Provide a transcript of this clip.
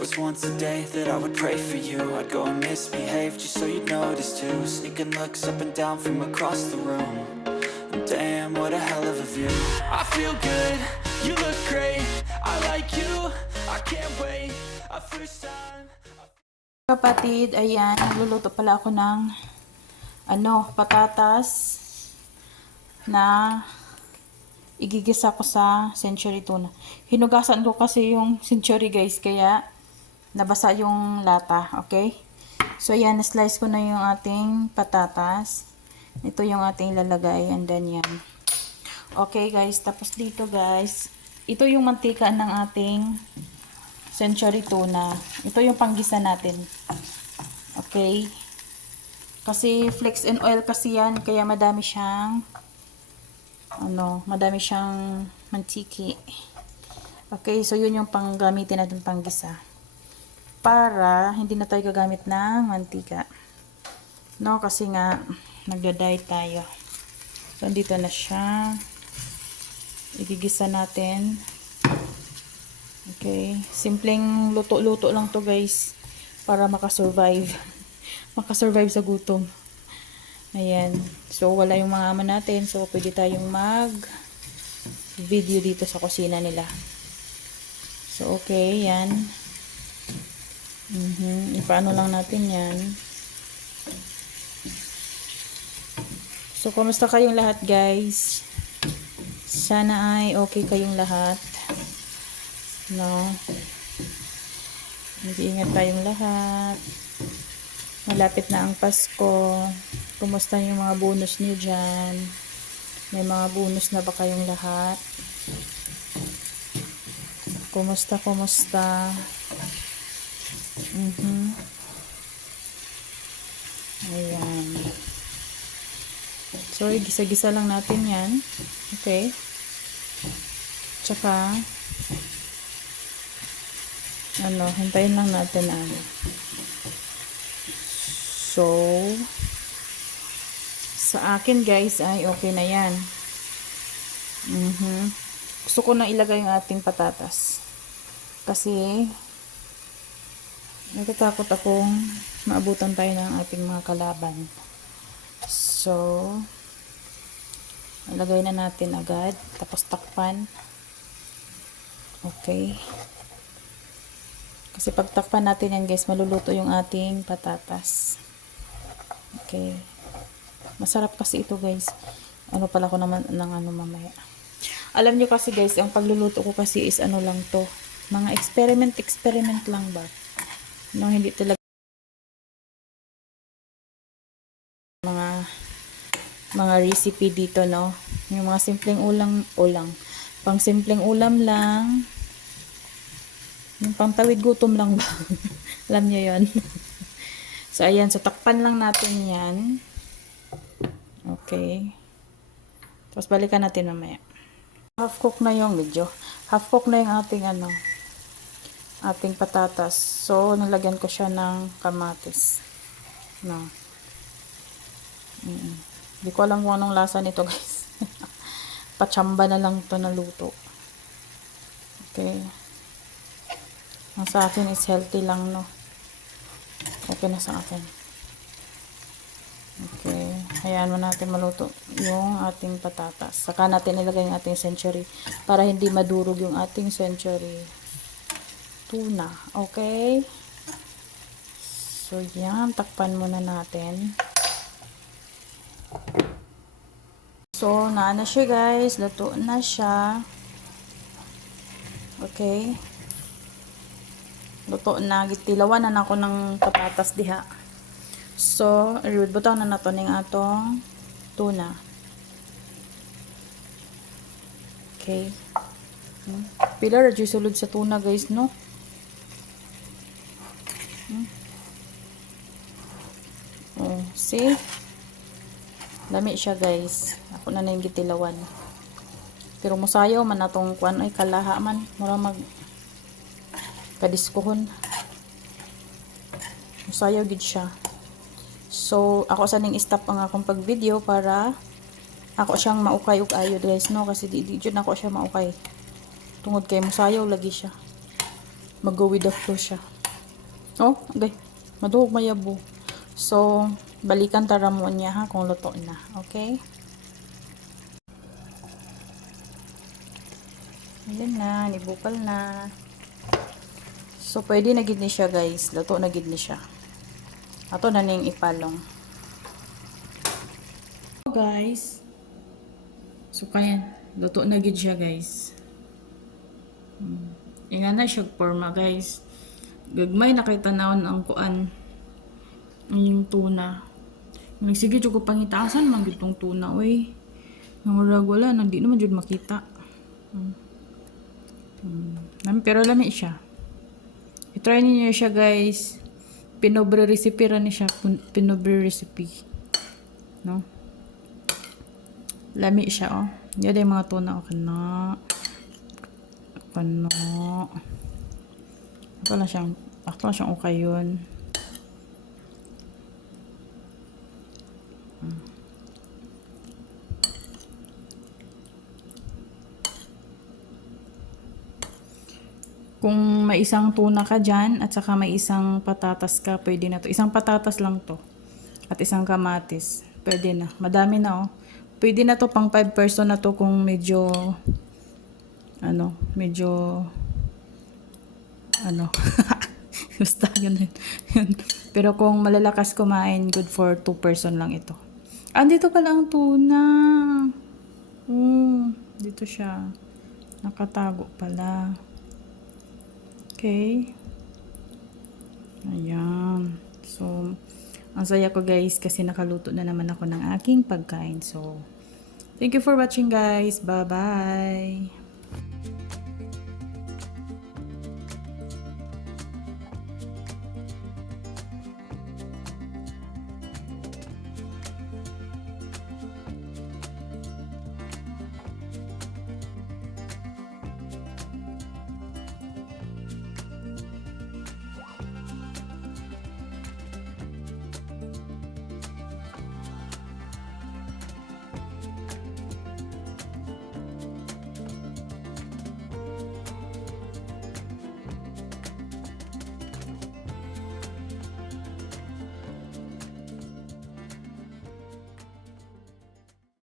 was once a day that I would pray for you. I'd go and misbehave just so you'd notice too. Sneaking looks up and down from across the room. And damn, what a hell of a view. I feel good, you look great. I like you, I can't wait. A first time. Kapatid, ayan, nagluluto pala ako ng patatas na igigisa ko sa century tuna. Hinugasan ko kasi yung century guys, kaya nabasa yung lata, okay? So ayan, na-slice ko na yung ating patatas. Ito yung ating lalagay, and then yan. Okay guys, tapos dito guys, ito yung mantika ng ating century tuna. Ito yung panggisa natin. Okay? Kasi flex and oil kasi yan, kaya madami siyang mantiki. Okay, so yun yung panggamitin natin panggisa. Para hindi na tayo gagamit ng mantika. No, kasi nga nagda-diet tayo. So dito na siya. Igigisa natin. Okay, simpleng luto-luto lang to guys para makasurvive. Makasurvive sa gutom. Ayan. So wala yung mga ama natin, so pwede tayong mag video dito sa kusina nila. So okay, yan. Ipaano lang natin yan. So kumusta kayong lahat guys? Sana ay okay kayong lahat. No. Mag-iingat tayong lahat. Malapit na ang Pasko. Kumusta yung mga bonus niyo dyan? May mga bonus na ba kayong lahat? Kumusta? Ayan. So, gisa-gisa lang natin yan. Okay. Tsaka hintayin lang natin So, sa akin guys ay okay na yan. Gusto ko na ilagay yung ating patatas. Kasi natatakot akong maabutan tayo ng ating mga kalaban. So, ilagay na natin agad. Tapos takpan. Okay. Kasi pag takpan natin yan guys, maluluto yung ating patatas. Okay. Masarap kasi ito guys. Pala ko naman ng mamaya. Alam nyo kasi guys, ang pagluluto ko kasi is lang to. Mga experiment lang ba? No, hindi talaga mga recipe dito, no? Yung mga simpleng ulam. Pang simpleng ulam lang. Yung pangtawid gutom lang ba? Alam nyo yun. So, ayan. So, takpan lang natin yan. Okay. Tapos, balikan natin mamaya. Half cook na yung ating ating patatas. So, nilagyan ko siya ng kamatis. No. Hindi ko alam kung anong lasa nito, guys. Patsamba na lang to na luto. Okay. Ang sa akin is healthy lang, no. Okay na sa akin. Okay. Hayaan mo natin maluto yung ating patatas. Saka natin ilagay yung ating century para hindi madurog yung ating century tuna. Okay. So, yan. Takpan muna natin. So, na siya guys. Luto na siya. Okay. Luto na. Gitilawan na ako ng patatas diha. So, butang na nato ning atong tuna. Okay. Pila ra sulod sa tuna guys, no? Oh, see? Lami siya guys. Ako na yung gitilawan. Pero musayaw man atong kuan ay kalaha man. Mura mag kadiskuhon. Musayaw gid siya. So, ako sa ning stop ang akong pag-video para ako siyang maukay ug ayo guys, no? Kasi di jud nako siya maukay. Tungod kay musayaw lagi siya. Mag-go with the flow siya. Oh, okay. Maduhog mayabo. So, balikan tara mo niya ha kung luto na. Okay? Ayan na, nibukal na. So, pwede na gid ni siya guys. Luto na gid ni siya. Ato na ning ipalong. So, guys. So, kaya, luto na gid siya guys. Inga na siya forma guys. Gagmay na kay tanawon ang kuan. Yung tuna. Nagsige jud ko pangitasan man gid tong tuna oy. Namurag wala nang di naman jud makita. Pero lami siya. I-try niyo siya guys. Pinobre recipe ra ni siya. Pinobre recipe. No? Lami siya oh. Yan yung mga tuna okay na. Ano. Ako lang siyang okay yun. Kung may isang tuna ka dyan, at saka may isang patatas ka, pwede na to. Isang patatas lang to. At isang kamatis. Pwede na. Madami na oh. Pwede na to pang 5 person na to kung medyo basta yun. Pero kung malalakas kumain, good for 2 person lang ito. Dito pala ang tuna. Dito siya. Nakatago pala. Okay. Ayan. So, ang saya ko guys kasi nakaluto na naman ako ng aking pagkain. So, thank you for watching guys. Bye-bye.